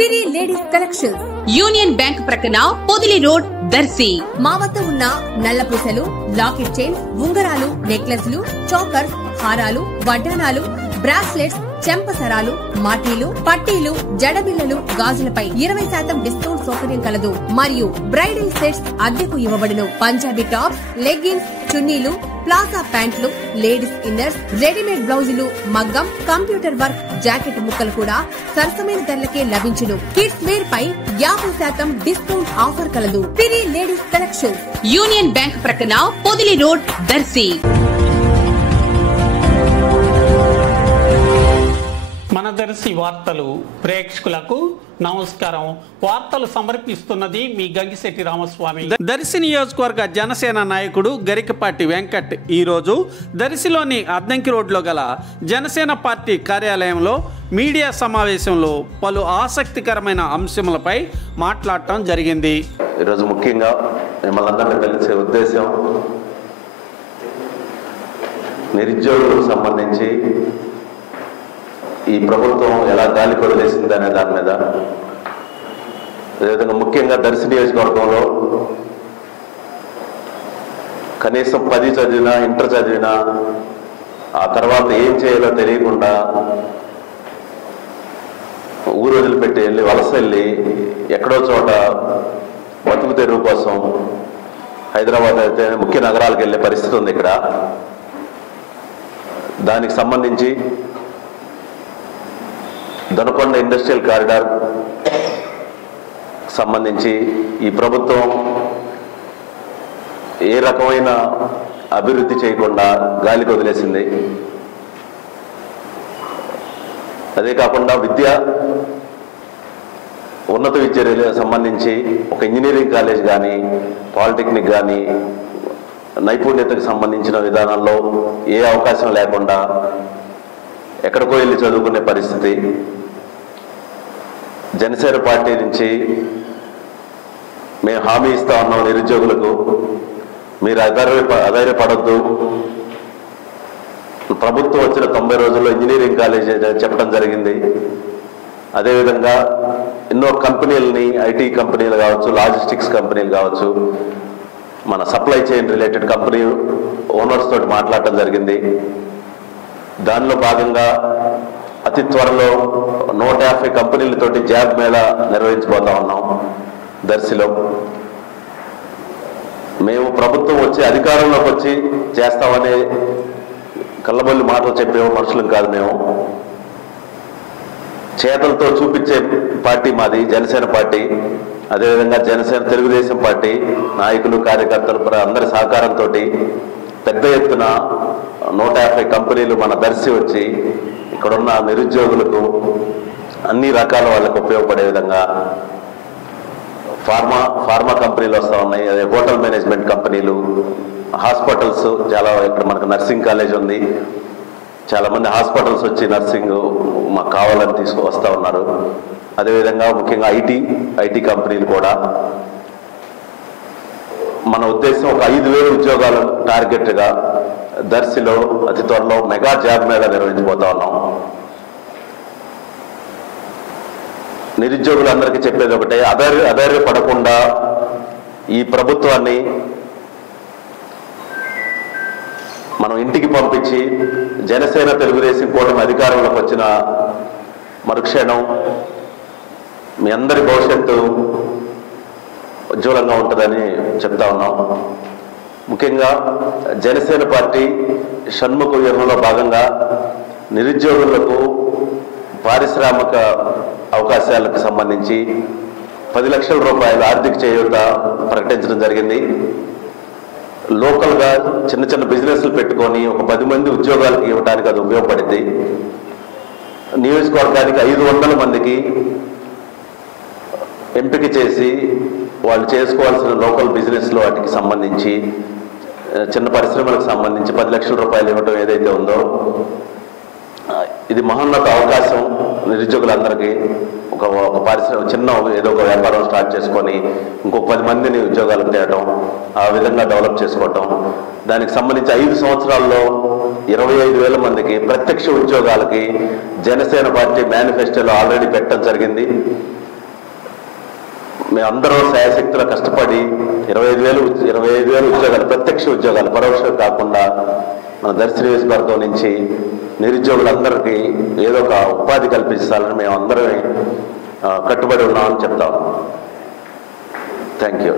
సిరి ladies collections union bank ప్రక్కన Podili road Darsi. మా వద్ద ఉన్న నల్ల పూసలు, లాకెట్ చైన్స్, ఉంగరాలు, నెక్లెస్లు, చోకర్స్, హారాలు, వడ్డానాలు, బ్రాస్లెట్స్, చెంపసరాలు, మాటీలు, పట్టీలు, జడబిల్లలు, గాజులపై 20% డిస్కౌంట్ సౌకర్యం కలదు. మరియు బ్రైడల్ సెట్స్ అద్దెకు ఇవ్వబడును. పంజాబీ టాప్స్, లెగ్గిన్స్, చున్నీలు, ప్లాజా ప్యాంట్లు, లేడీస్ ఇన్నర్స్, రెడీమేడ్ బ్లౌజులు, మగ్గం, కంప్యూటర్ వర్క్, జాకెట్ ముక్కలు కూడా సరసమైన ధరలకే లభించును. కిడ్స్ వేర్ పై 50% డిస్కౌంట్ ఆఫర్ కలదు. సిరి లేడీస్ కలెక్షన్స్ యూనియన్ బ్యాంక్ ప్రక్కన పొదిలి రోడ్ దర్శి. మన దర్శి వార్తలు ప్రేక్షకులకు నమస్కారం. వార్తలు సమర్పిస్తున్నది మీ గంగిశెట్టి రామస్వామి. దర్శి నియోజకవర్గ జనసేన నాయకుడు గరికపాటి వెంకట్ ఈరోజు దర్శిలోని అద్దంకి రోడ్లో గల జనసేన పార్టీ కార్యాలయంలో మీడియా సమావేశంలో పలు ఆసక్తికరమైన అంశములపై మాట్లాడటం జరిగింది. ఈరోజు ముఖ్యంగా మిమ్మల్ని అందరినీ కలిసే ఉద్దేశం నిరుద్యోగులకు సంబంధించి ఈ ప్రభుత్వం ఎలా గాలి కొదిలేసింది అనే దాని మీద, అదేవిధంగా ముఖ్యంగా దర్శి నియోజకవర్గంలో కనీసం 10 చదివినా, ఇంటర్ చదివినా ఆ తర్వాత ఏం చేయాలో తెలియకుండా ఊరు వదిలిపెట్టి వెళ్ళి వలస వెళ్ళి ఎక్కడో చోట బతుకు తెరువు కోసం హైదరాబాద్ అయితే ముఖ్య నగరాలకు వెళ్ళే పరిస్థితి ఉంది. ఇక్కడ దానికి సంబంధించి దొనకొండ ఇండస్ట్రియల్ కారిడార్ సంబంధించి ఈ ప్రభుత్వం ఏ రకమైన అభివృద్ధి చేయకుండా గాలికి వదిలేసింది. అదే కాకుండా ఉన్నత విద్య సంబంధించి ఒక ఇంజనీరింగ్ కాలేజ్ కానీ, పాలిటెక్నిక్ కానీ నైపుణ్యతకు సంబంధించిన విధానాల్లో ఏ అవకాశం లేకుండా ఎక్కడికో వెళ్ళి చదువుకునే పరిస్థితి. జనసేన పార్టీ నుంచి మేము హామీ ఇస్తా ఉన్నాం నిరుద్యోగులకు, మీరు అధైర్యపడద్దు, ప్రభుత్వం వచ్చిన 90 రోజుల్లో ఇంజనీరింగ్ కాలేజ్ చెప్పడం జరిగింది. అదేవిధంగా ఎన్నో కంపెనీలని, ఐటీ కంపెనీలు కావచ్చు, లాజిస్టిక్స్ కంపెనీలు కావచ్చు, మన supply chain related company owners తోటి మాట్లాడటం జరిగింది. దానిలో భాగంగా అతి త్వరలో 150 కంపెనీలతోటి జాబ్ మేళా నిర్వహించబోతా ఉన్నాం దర్శిలో. మేము ప్రభుత్వం వచ్చి అధికారంలోకి వచ్చి చేస్తామనే కళ్ళబొల్లి మాటలు చెప్పే మనుషులం కాదు. మేము చేతలతో చూపించే పార్టీ మాది జనసేన పార్టీ. అదేవిధంగా జనసేన తెలుగుదేశం పార్టీ నాయకులు, కార్యకర్తలు అందరి సహకారంతో పెద్ద ఎత్తున 150 కంపెనీలు మన దర్శి వచ్చి ఇక్కడున్న నిరుద్యోగులకు అన్ని రకాల వాళ్ళకు ఉపయోగపడే విధంగా ఫార్మా కంపెనీలు వస్తూ ఉన్నాయి. అదే హోటల్ మేనేజ్మెంట్ కంపెనీలు, హాస్పిటల్స్, చాలా ఇక్కడ మనకు నర్సింగ్ కాలేజ్ ఉంది. చాలామంది హాస్పిటల్స్ వచ్చి నర్సింగ్ మాకు కావాలని వస్తూ ఉన్నారు. అదేవిధంగా ముఖ్యంగా ఐటీ కంపెనీలు కూడా. మన ఉద్దేశం ఒక 5,000 ఉద్యోగాలు టార్గెట్గా దర్శిలో అతి త్వరలో మెగా జాబ్ మేళా నిర్వహించబోతా ఉన్నాం. నిరుద్యోగులందరికీ చెప్పేది ఒకటే, అధైర్యపడకుండా ఈ ప్రభుత్వాన్ని మనం ఇంటికి పంపించి జనసేన తెలుగుదేశం కూటమి అధికారంలోకి వచ్చిన మరుక్షణం మీ అందరి భవిష్యత్తు ఉజ్వలంగా ఉంటుందని చెప్తా ఉన్నాం. ముఖ్యంగా జనసేన పార్టీ షణ్ముఖ వ్యూహంలో భాగంగా నిరుద్యోగులకు పారిశ్రామిక అవకాశాలకు సంబంధించి 10 లక్షల రూపాయల ఆర్థిక చేయూత ప్రకటించడం జరిగింది. లోకల్గా చిన్న బిజినెస్లు పెట్టుకొని ఒక 10 మంది ఉద్యోగాలకు ఇవ్వడానికి అది ఉపయోగపడింది. నియోజకవర్గానికి 500 మందికి ఎంపిక చేసి వాళ్ళు చేసుకోవాల్సిన లోకల్ బిజినెస్లో వాటికి సంబంధించి చిన్న పరిశ్రమలకు సంబంధించి 10 లక్షల రూపాయలు ఇవ్వటం ఏదైతే ఉందో, ఇది మహోన్నత అవకాశం నిరుద్యోగులందరికీ. ఒక పరిశ్రమ చిన్న ఏదో ఒక వ్యాపారం స్టార్ట్ చేసుకొని ఇంకొక 10 మందిని ఉద్యోగాలకు తేయడం, ఆ విధంగా డెవలప్ చేసుకోవటం. దానికి సంబంధించి 5 సంవత్సరాల్లో 25,000 మందికి ప్రత్యక్ష ఉద్యోగాలకి జనసేన పార్టీ మేనిఫెస్టోలో ఆల్రెడీ పెట్టడం జరిగింది. మేమందరూ శాయశక్తుల కష్టపడి 25,000 ఉద్యోగాలు, ప్రత్యక్ష ఉద్యోగాలు, పరోక్ష కాకుండా మన దర్శి నియోజకవర్గం నుంచి నిరుద్యోగులందరికీ ఏదో ఒక ఉపాధి కల్పించాలని మేము అందరం కట్టుబడి ఉన్నామని చెప్తాం. Thank you.